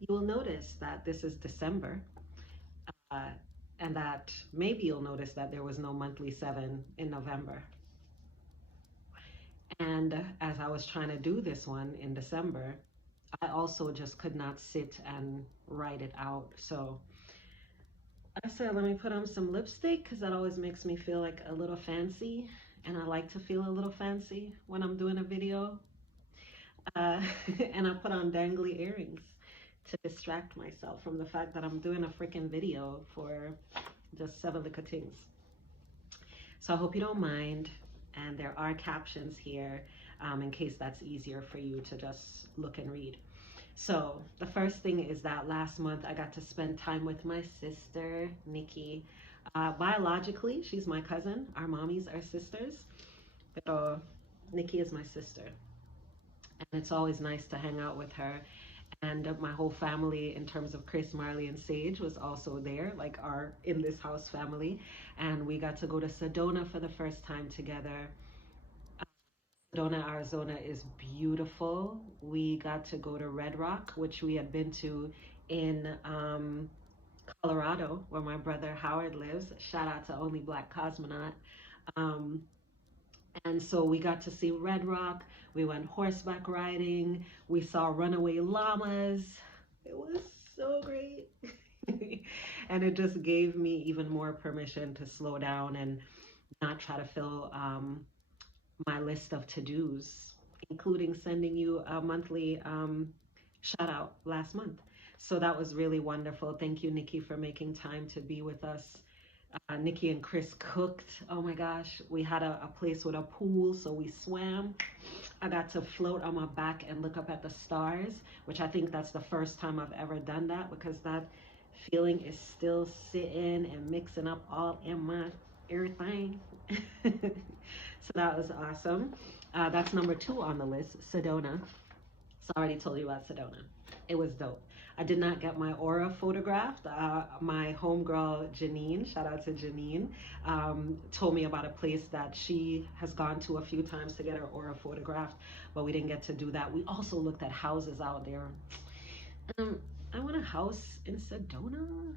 you will notice that this is December, uh, and that maybe you'll notice that there was no monthly seven in November. And as I was trying to do this one in December, I also just could not sit and write it out. So I said, let me put on some lipstick because that always makes me feel like a little fancy. And I like to feel a little fancy when I'm doing a video. Uh, and I put on dangly earrings to distract myself from the fact that I'm doing a freaking video for just seven little things. So I hope you don't mind. And there are captions here in case that's easier for you to just look and read. So the first thing is that last month I got to spend time with my sister, Nikki. Biologically, she's my cousin. Our mommies are sisters. Pero Nikki is my sister. And it's always nice to hang out with her. And my whole family, in terms of Chris, Marley, and Sage, was also there, like our in this house family. And we got to go to Sedona for the first time together. Sedona, Arizona is beautiful. We got to go to Red Rock, which we had been to in Colorado, where my brother Howard lives. Shout out to Only Black Cosmonaut. Um, and so we got to see Red Rock. We went horseback riding. We saw runaway llamas. It was so great. And it just gave me even more permission to slow down and not try to fill my list of to-dos, including sending you a monthly shout out last month. So that was really wonderful. Thank you, Nikki, for making time to be with us. Nikki and Chris cooked. Oh my gosh, we had a place with a pool, so we swam. I got to float on my back and look up at the stars, which I think that's the first time I've ever done that because that feeling is still sitting and mixing up all in my everything. So that was awesome. That's number two on the list, Sedona. So I already told you about Sedona. It was dope. I did not get my aura photographed. My homegirl Janine, shout out to Janine, told me about a place that she has gone to a few times to get her aura photographed, but we didn't get to do that. We also looked at houses out there. Um, I want a house in Sedona,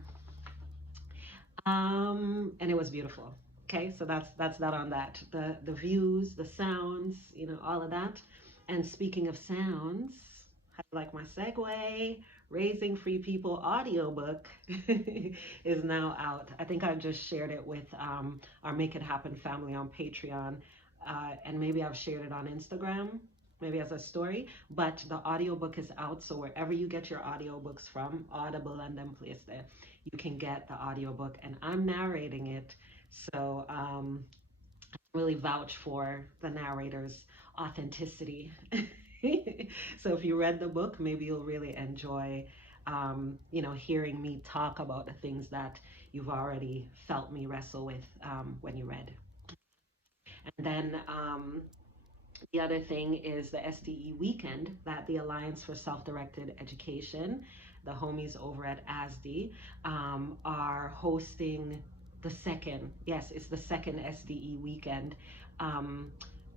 and it was beautiful. Okay, so that's that on that. The views, the sounds, all of that. And speaking of sounds, I like my segue. Raising Free People audiobook is now out. I think I just shared it with our Make It Happen family on Patreon, and maybe I've shared it on Instagram, maybe as a story. But the audiobook is out, so wherever you get your audiobooks from, Audible and them place there, you can get the audiobook, and I'm narrating it. So really vouch for the narrator's authenticity. So if you read the book, maybe you'll really enjoy, hearing me talk about the things that you've already felt me wrestle with when you read. And then the other thing is the Sde Weekend that the Alliance for Self-Directed Education, the homies over at ASDE, are hosting the second. Yes, it's the second Sde Weekend.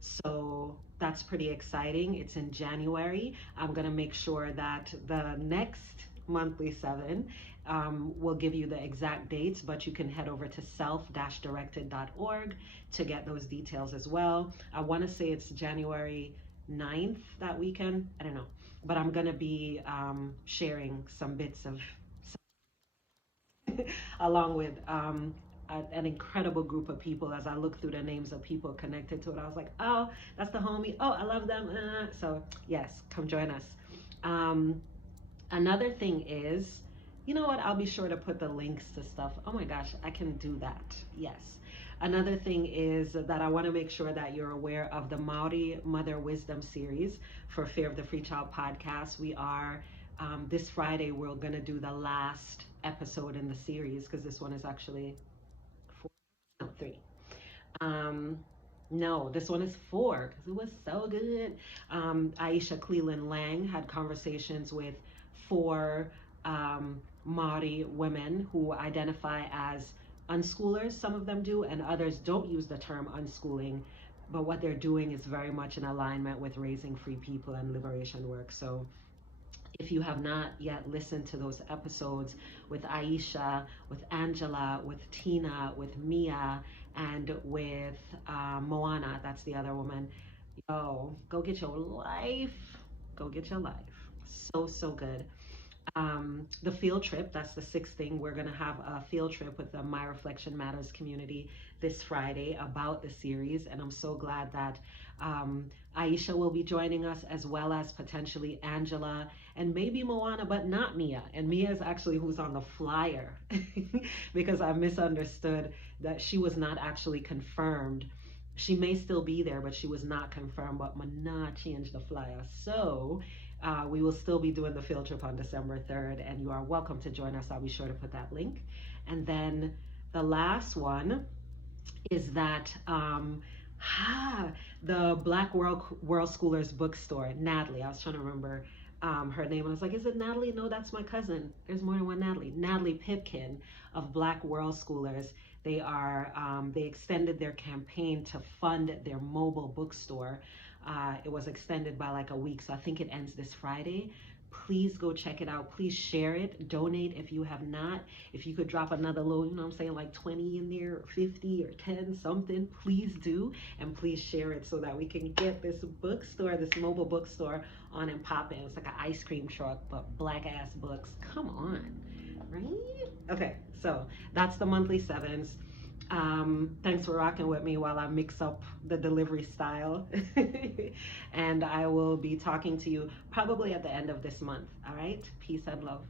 So that's pretty exciting. It's in January. I'm going to make sure that the next monthly seven will give you the exact dates, but you can head over to self-directed.org to get those details as well. I want to say it's January 9th that weekend. I don't know. But I'm going to be sharing some bits of along with an incredible group of people. As I look through the names of people connected to it, I was like, oh, that's the homie. Oh, I love them. So yes, come join us. Another thing is, you know what? I'll be sure to put the links to stuff. Oh my gosh, I can do that. Yes. Another thing is that I want to make sure that you're aware of the Maori Mother Wisdom series for Fear of the Free Child podcast. We are, this Friday, we're going to do the last episode in the series because this one is actually four, no, three. No, this one is four because it was so good. Aisha Cleland Lang had conversations with four Maori women who identify as unschoolers. Some of them do, and others don't use the term unschooling. But what they're doing is very much in alignment with raising free people and liberation work. So If you have not yet listened to those episodes with Aisha, with Angela, with Tina, with Mia, and with Moana, that's the other woman, yo, go get your life. Go get your life. So, so good. The field trip, that's the sixth thing. We're going to have a field trip with the My Reflection Matters community this Friday about the series. And I'm so glad that Aisha will be joining us, as well as potentially Angela and maybe Moana, but not Mia. And Mia is actually who's on the flyer because I misunderstood that she was not actually confirmed. She may still be there, but she was not confirmed. But Mana changed the flyer. So we will still be doing the field trip on December 3rd, and you are welcome to join us. I'll be sure to put that link. And then the last one is that the Black World Schoolers bookstore, Natalie. I was trying to remember her name, and I was like, is it Natalie? No, that's my cousin. There's more than one Natalie. Natalie Pipkin of Black World Schoolers. They extended their campaign to fund their mobile bookstore. It was extended by like a week, so I think it ends this Friday. Please go check it out. Please share it. Donate if you have not. If you could drop another little, you know what I'm saying, like 20 in there, 50 or 10, something, please do. And please share it so that we can get this bookstore, this mobile bookstore on and popping. It's like an ice cream truck, but black ass books. Come on, right? Okay, so that's the monthly sevens. Thanks for rocking with me while I mix up the delivery style. And I will be talking to you probably at the end of this month. All right? Peace and love.